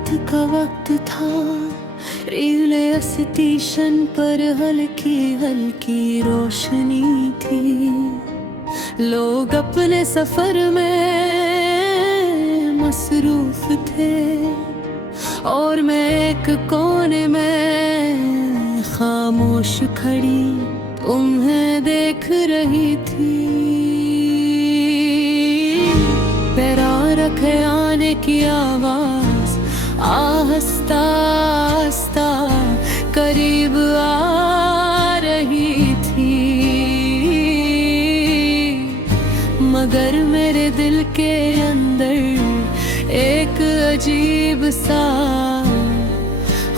रात का वक्त था, रीलें स्टेशन पर हल्की हल्की रोशनी थी। लोग अपने सफर में मसरूफ थे और मैं एक कोने में खामोश खड़ी तुम्हें देख रही थी। पैरा रखे आने की आवाज आहिस्ता आहिस्ता करीब आ रही थी, मगर मेरे दिल के अंदर एक अजीब सा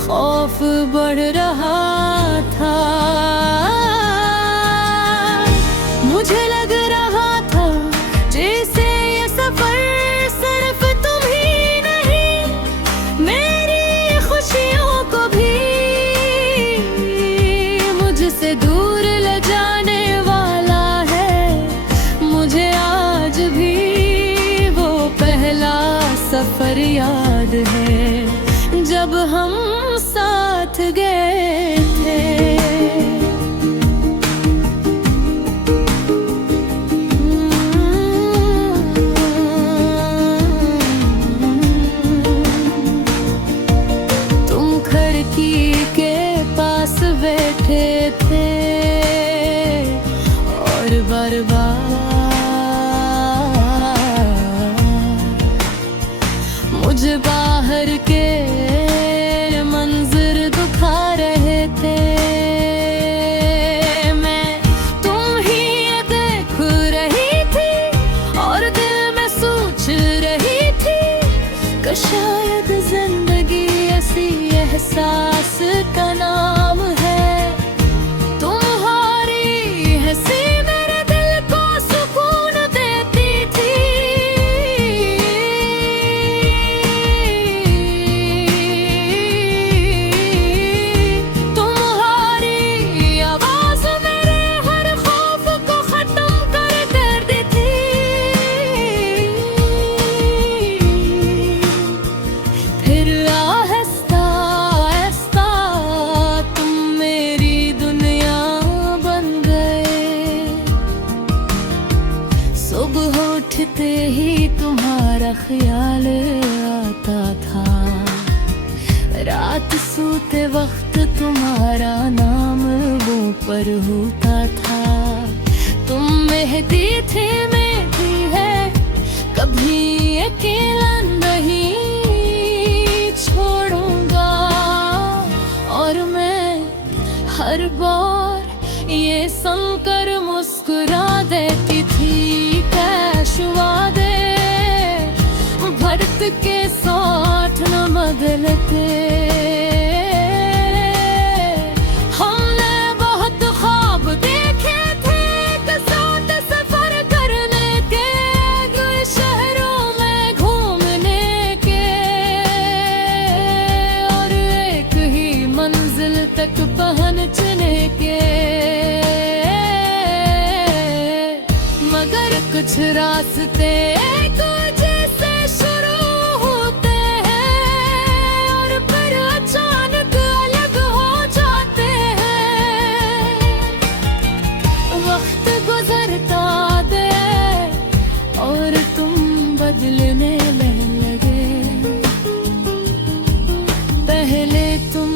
खौफ बढ़ रहा था। मुझे लग रहा था जैसे ये सफर सिर्फ तुम ही नहीं, मेरी खुशियों को भी मुझसे दूर ले जाने वाला है। मुझे आज भी वो पहला सफर याद है जब हम साथ गए थे। तुम खिड़की के पास बैठे थे और बार बार मुझे बाहर के मंजर दिखा रहे थे। मैं तुम ही देख रही थी और दिल में सोच रही थी कि शायद जिंदगी ऐसी एहसास का नाम है। तुम्हारी हंसी मेरे दिल को सुकून देती थी। उठते ही तुम्हारा ख्याल आता था, रात सोते वक्त तुम्हारा नाम वो पर होता था। तुम मेहदी थे मेहदी है, कभी अकेला नहीं छोड़ूंगा। और मैं हर बार ये सुनकर मुस्कुरा देती थी, वादे भरत के साथ न बदलते। हमने बहुत ख्वाब देखे थे कि साथ सफर करने के, शहरों में घूमने के और एक ही मंजिल तक पहुंचने के। मगर कुछ रास्ते जैसे शुरू होते हैं और फिर अचानक अलग हो जाते हैं। वक्त गुजरता दे और तुम बदलने लगे। पहले तुम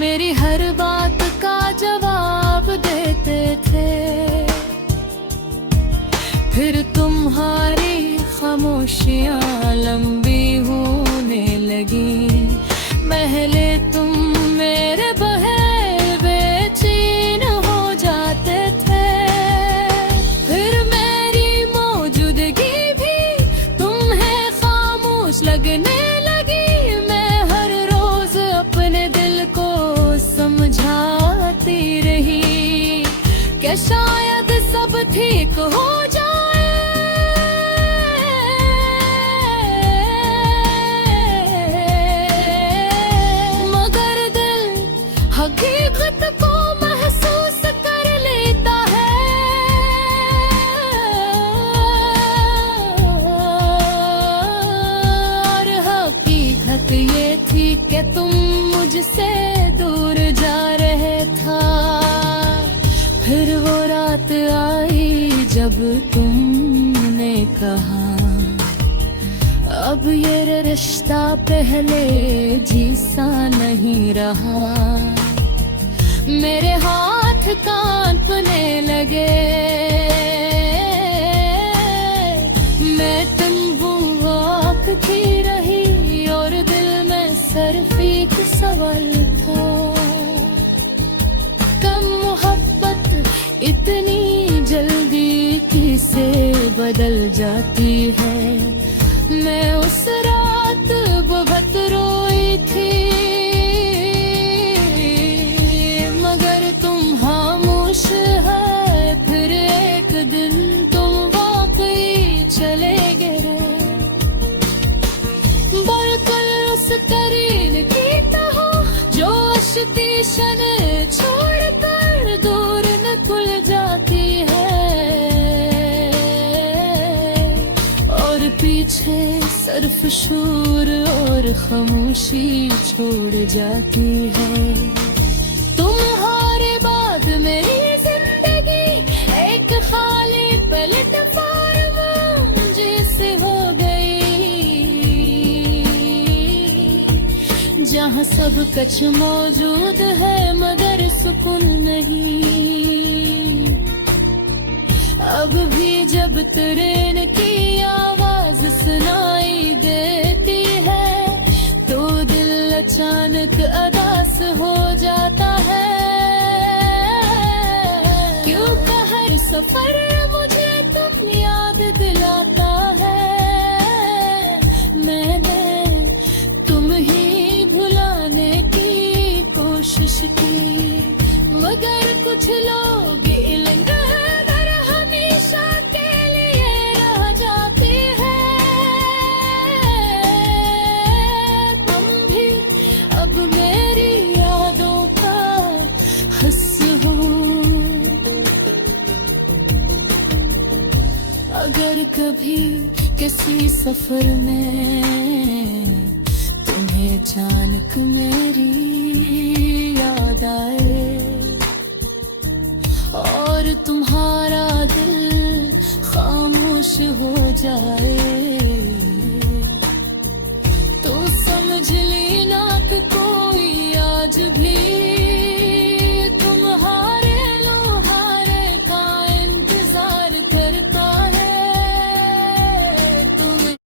मेरी हर बात का जवाब देते थे, फिर तुम्हारी खामोशियाँ लंबी होने लगी। पहले तुम मेरे बगैर बेचैन हो जाते थे, फिर मेरी मौजूदगी भी तुम्हें खामोश लगने लगी। मैं हर रोज अपने दिल को समझाती रही कि शायद सब ठीक हो जाए, हकीकत को महसूस कर लेता है। और कहा, अब ये रिश्ता पहले जैसा नहीं रहा। मेरे हाथ कांपने लगे, मैं थी रही और दिल में सिर्फ एक सवाल था। कम मोहब्बत इतनी जल्दी किसे बदल जाती है। मैं उस रात बहुत रोई थी, मगर तुम खामोश है। फिर एक दिन तुम वाकई चले गए, तरीन की तरह जो स्टेशन छोड़कर दूर निकल जाती है, और पीछे सिर्फ शोर और खामोशी छोड़ जाती है। तुम्हारे बाद मेरी जिंदगी एक खाली प्लेटफॉर्म जैसे हो गई, जहाँ सब कुछ मौजूद है मगर सुकून नहीं। अब भी जब ट्रेन की आवाज सुनाई देती है तो दिल अचानक उदास हो जाता है। क्यों का हर सफर मुझे तुम याद दिलाता है। मैंने तुम ही कोशिश की, मगर कुछ लोग इल्म-ए-घर हमेशा के लिए रह जाते हैं। तुम भी अब मेरी यादों का हिस्सा हो। अगर कभी किसी सफर में तुम्हें अचानक मेरी याद आए और तुम्हारा दिल खामोश हो जाए,